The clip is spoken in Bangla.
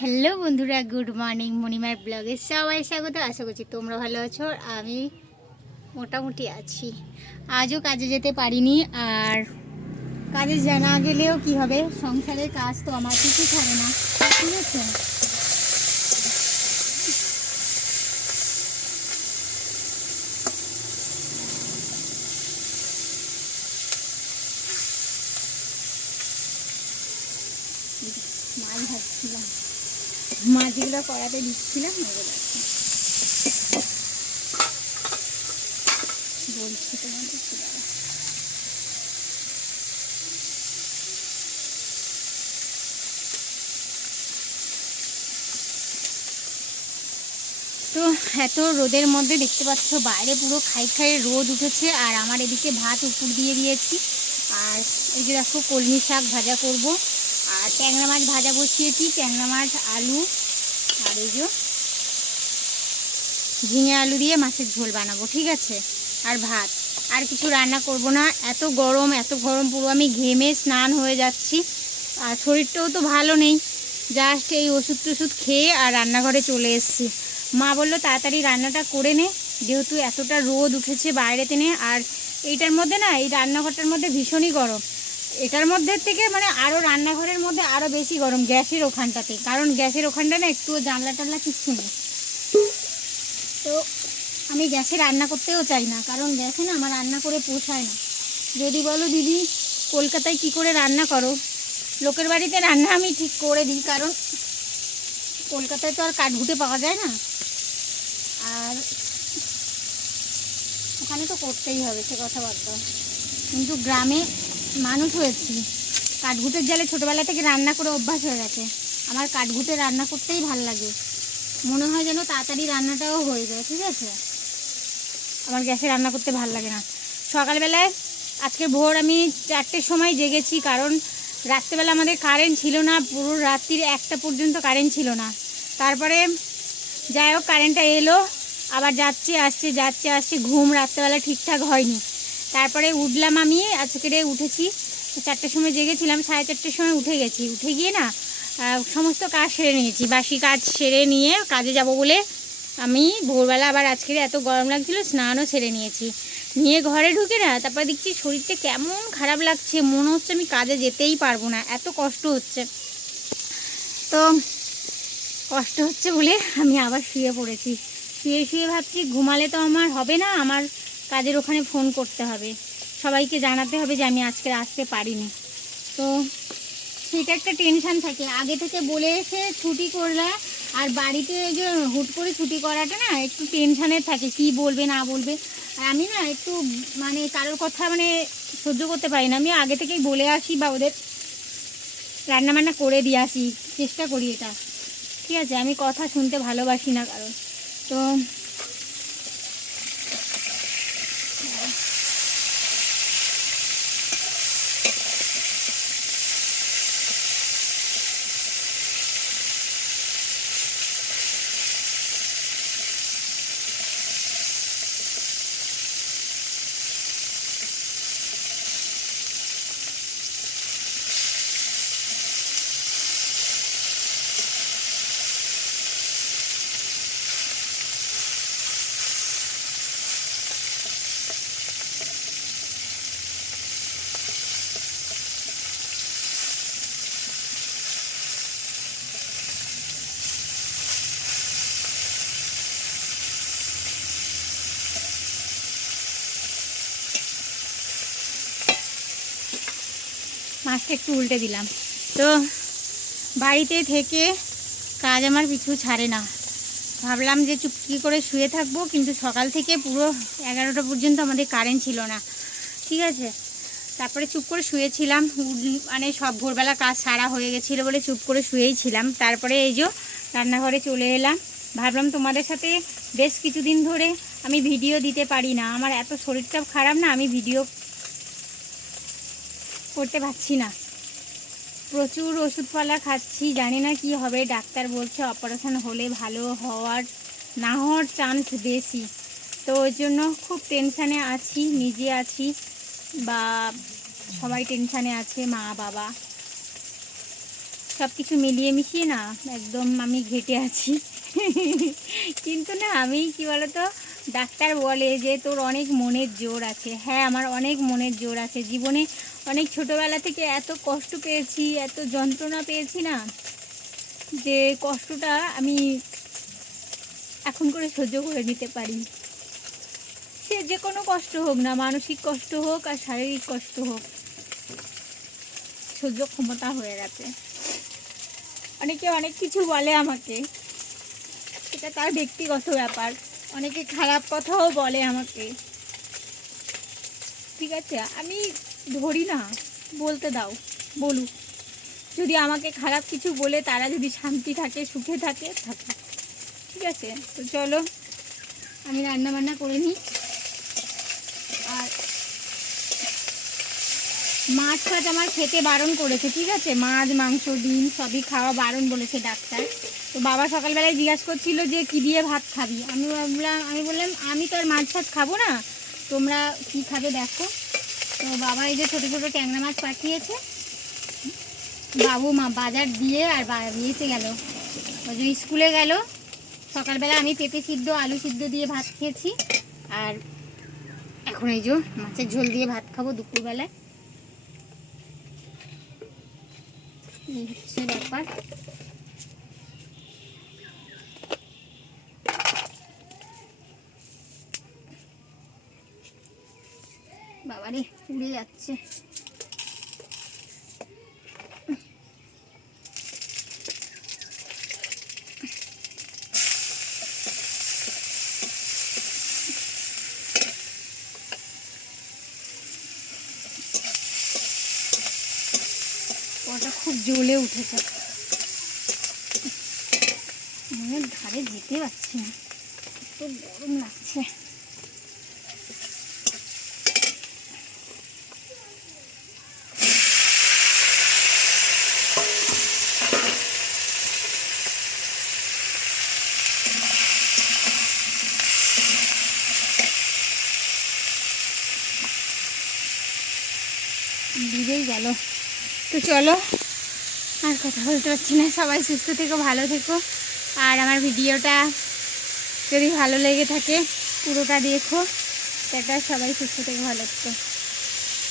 হ্যালো বন্ধুরা, গুড মর্নিং মণিমার ব্লগে সবাই স্বাগত। আশা করছি তোমরা ভালো আছো আমি মোটামুটি আছি। আজও কাজে যেতে পারিনি আর কাজে জানা গেলেও কি হবে, সংসারের কাজ তো আমার কিছু থাকে না, ঠিক আছে? মাছ ভাজছিলাম। মাছগুলো কড়াতে দিচ্ছিলাম বলছি তোমাদের তো এত রোদের মধ্যে দেখতে পাচ্ছ, বাইরে পুরো খাই খাই রোদ উঠেছে, আর আমার এদিকে ভাত উপর দিয়ে দিয়েছি। আর এই যে দেখো কলমি শাক ভাজা করব। আর ট্যাংরা মাছ ভাজা বসিয়েছি, ট্যাংরা মাছ, আলু আর এই যে ঝিঙে আলু দিয়ে মাছের ঝোল বানাবো, ঠিক আছে? আর ভাত। আর কিছু রান্না করব না, এত গরম এত গরম পুরো আমি ঘেমে স্নান হয়ে যাচ্ছি। আর শরীরটাও তো ভালো নেই। জাস্ট এই ওষুধ টষুধ খেয়ে আর রান্নাঘরে চলে এসেছি। মা বলল, তাড়াতাড়ি রান্নাটা করে নে, যেহেতু এতটা রোদ উঠেছে বাইরেতে নে আর এইটার মধ্যে না, এই রান্নাঘরটার মধ্যে ভীষণই গরম। এটার মধ্যে থেকে মানে আরও রান্নাঘরের মধ্যে আরও বেশি গরম গ্যাসের ওখানটাতে। কারণ গ্যাসের ওখানটা না একটু জানলা টানলা কিচ্ছু নেই। তো আমি গ্যাসে রান্না করতেও চাই না, কারণ গ্যাসে না আমার রান্না করে পোষায় না। যদি বলো দিদি, কলকাতায় কি করে রান্না করো? লোকের বাড়িতে রান্না আমি ঠিক করে দিই, কারণ কলকাতায় তো আর কাঠঘুটে পাওয়া যায় না। আর ওখানে তো করতেই হবে, সে কথা বাদ কিন্তু গ্রামে মানুষ হয়েছি। কাঠঘুটের জালে ছোটোবেলা থেকে রান্না করে অভ্যাস হয়ে গেছে। আমার কাঠঘুটে রান্না করতেই ভালো লাগে। মনে হয় যেন তাড়াতাড়ি রান্নাটাও হয়ে যায়, ঠিক আছে? আমার গ্যাসে রান্না করতে ভালো লাগে না। সকালবেলায় আজকে ভোর আমি চারটের সময় জেগেছি, কারণ রাত্রেবেলা আমাদের কারেন্ট ছিল না, পুরো রাত্রির একটা পর্যন্ত কারেন্ট ছিল না। তারপরে যাই হোক কারেন্টটা এলো, আবার যাচ্ছে, আসছে যাচ্ছে, আসছে, ঘুম রাত্রেবেলা ঠিকঠাক হয়নি। তারপরে উঠলাম আমি, আজকে উঠেছি, চারটের সময় জেগেছিলাম, সাড়ে চারটের সময় উঠে গেছি। উঠে গিয়ে না সমস্ত কাজ সেরে নিয়েছি। বাসি কাজ সেরে নিয়ে কাজে যাব বলে আমি ভোরবেলা আবার আজকে এত গরম লাগছিল, স্নানও সেরে নিয়েছি। নিয়ে ঘরে ঢুকে না, তারপর দেখছি শরীরটা কেমন খারাপ লাগছে, মনে হচ্ছে আমি কাজে যেতেই পারব না, এত কষ্ট হচ্ছে। তো কষ্ট হচ্ছে বলে আমি আবার শুয়ে পড়েছি। শুয়ে শুয়ে ভাবছি, ঘুমালে তো আমার হবে না, আমার কাজের ওখানে ফোন করতে হবে। সবাইকে জানাতে হবে যে আমি আজকে আসতে পারিনি। তো সেটা একটা টেনশান থাকে। আগে থেকে বলে এসে ছুটি করলে আর বাড়িতে যে হুট করে ছুটি করাটা না, একটু টেনশানের থাকে, কি বলবে, না বলবে। আর আমি না একটু মানে কারোর কথা মানে সহ্য করতে পারি না। আমি আগে থেকেই বলে আসি বা ওদের রান্না বান্না করে দিয়ে আসি। চেষ্টা করি এটা। ঠিক আছে, আমি কথা শুনতে ভালোবাসি না কারণ তো মাছটা একটু উল্টে দিলাম। তো বাড়িতে থেকে কাজ আমার পিছু ছাড়ে না। ভাবলাম যে চুপকি করে শুয়ে থাকব, কিন্তু সকাল থেকে পুরো এগারোটা পর্যন্ত আমাদের কারেন্ট ছিল না। ঠিক আছে? তারপরে চুপ করে শুয়েছিলাম। মানে সব ভোরবেলা কাজ সারা হয়ে গেছিল বলে চুপ করে শুয়েই ছিলাম। তারপরে এই যে রান্নাঘরে চলে এলাম। ভাবলাম তোমাদের সাথে বেশ কিছুদিন ধরে আমি ভিডিও দিতে পারি না। আমার এত শরীরটা খারাপ না, আমি ভিডিও করতে পারছি না। প্রচুর ওষুধপালা খাচ্ছি, জানি না কি হবে। ডাক্তার বলছে অপারেশন হলে ভালো হওয়ার, না হওয়ার চান্স বেশি। তো ওই জন্য খুব টেনশানে আছি, নিজে আছি বা সবাই টেনশানে আছে, মা, বাবা। সব কিছু মিলিয়ে মিশিয়ে না, একদম আমি ঘেটে আছি। কিন্তু না, আমি কি বলতো ডাক্তার বলে যে তোর অনেক মনের জোর আছে। হ্যাঁ আমার অনেক মনের জোর আছে। জীবনে অনেক ছোটোবেলা থেকে এত কষ্ট পেয়েছি, এত যন্ত্রণা পেয়েছি না যে কষ্টটা আমি এখন করে সহ্য করে নিতে পারি। সে যে কোনো কষ্ট হোক না, মানসিক কষ্ট হোক আর শারীরিক কষ্ট হোক, সহ্য ক্ষমতা হয়ে গেছে। অনেকে অনেক কিছু বলে আমাকে সেটা তার ব্যক্তিগত ব্যাপার। অনেকে খারাপ কথাও বলে আমাকে। ঠিক আছে, আমি ধরি না, বলতে দাও, বলুক। যদি আমাকে খারাপ কিছু বলে তারা যদি শান্তি থাকে, সুখে থাকে থাকে ঠিক আছে, তো চলো, আমি রান্না বান্না করে নিই আর মাছ ফাছ আমার খেতে বারণ করেছে, ঠিক আছে? মাছ, মাংস, ডিম সবই খাওয়া বারণ বলেছে ডাক্তার। তো বাবা সকালবেলায় জিজ্ঞাসা করছিল যে, কী দিয়ে ভাত খাবি? আমি বললাম আমি বললাম, আমি তো আর মাছ ফাছ খাব না। তোমরা কী খাবে দেখো। তো বাবা এই যে ছোটো ছোটো ট্যাংরা মাছ পাঠিয়েছে। বাবু মা, বাজার দিয়ে আর বা- ইয়েতে গেল। ওই যে স্কুলে গেল। সকালবেলা আমি পেঁপে সিদ্ধ, আলু সিদ্ধ দিয়ে ভাত খেয়েছি। আর এখন এই যে মাছের ঝোল দিয়ে ভাত খাব দুপুরবেলায়। হচ্ছে ব্যাপার বাবারে উড়ে যাচ্ছে। ওটা খুব জ্বলে উঠেছে। মনের ধারে যেতে পারছি না। এত গরম লাগছে। ভিজেই গেল। তো চলো। আর কথা বলতে পারছি না, সবাই সুস্থ থেকো, ভালো থেকো। আর আমার ভিডিওটা যদি ভালো লেগে থাকে, পুরোটা দেখো। সেটা সবাই সুস্থ থেকে, ভালো থেকো।